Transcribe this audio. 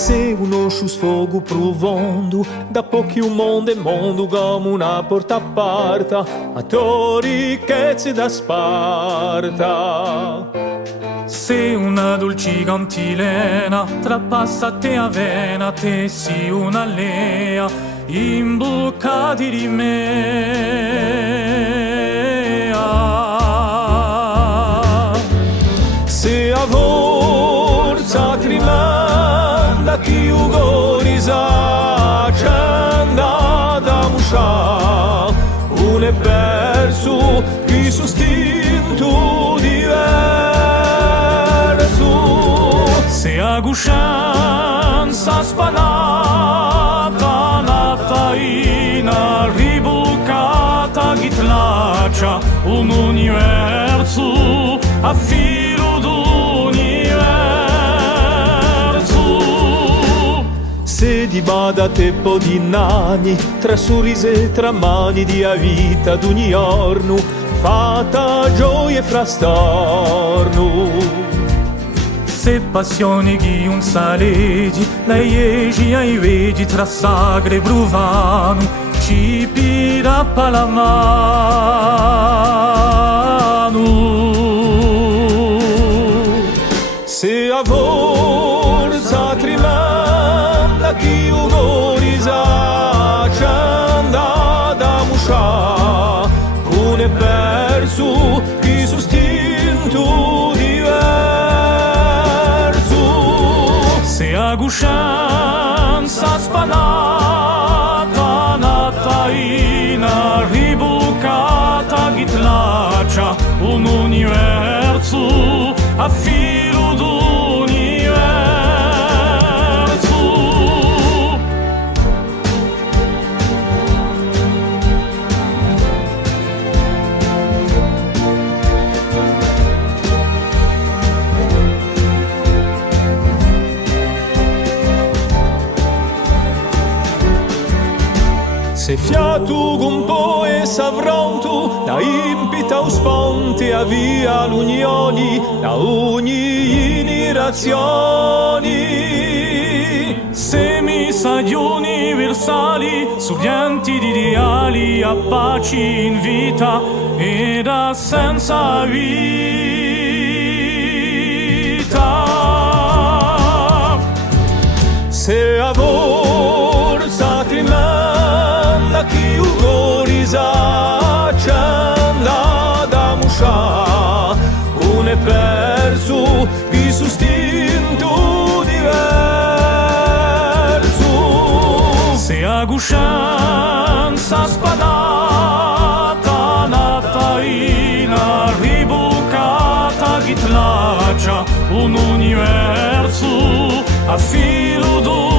Se unosci sfogo provando, da pochi un mondo e mondo come una porta aperta a tua ricchezza da Sparta. Se una dolce cantilena trapassa te avena, te si una lea imboccati di me. Se a forza trimanda chi ugorisa c'è andata a muscià, un è perso chi sustinto diverso. Se a guscianza spanata nata in ribucata chi tlaccia un universo a filo d'universo. Se di bada te po' di nani, tra sorrisi e tra mani di a vita d'ogni giorno, fatta gioia e frastorno. Se passione chi un salegi, dai egi ai vegi tra sagre e bruvano, ci pira la mano. Se a forza trimanda chi ugorisa c'è andata a muscià, un è perso chi sustinto diverso. Se a guscianza spanata nata in ribucata chi tlaccia un universo a filo d'universo. Se fiato un po' e s'avronto, da impita o sponte a via l'unione, da ogni generazione. Semi saggi universali, studianti di ideali a pace in vita ed a senza vita. Se a forza trimanda chi ugorisa c'è andata a muscià, un è perso chi sustinto diverso. Se a guscianza spadata nata in ribucata chi tlaccia un universo a filo d'universo.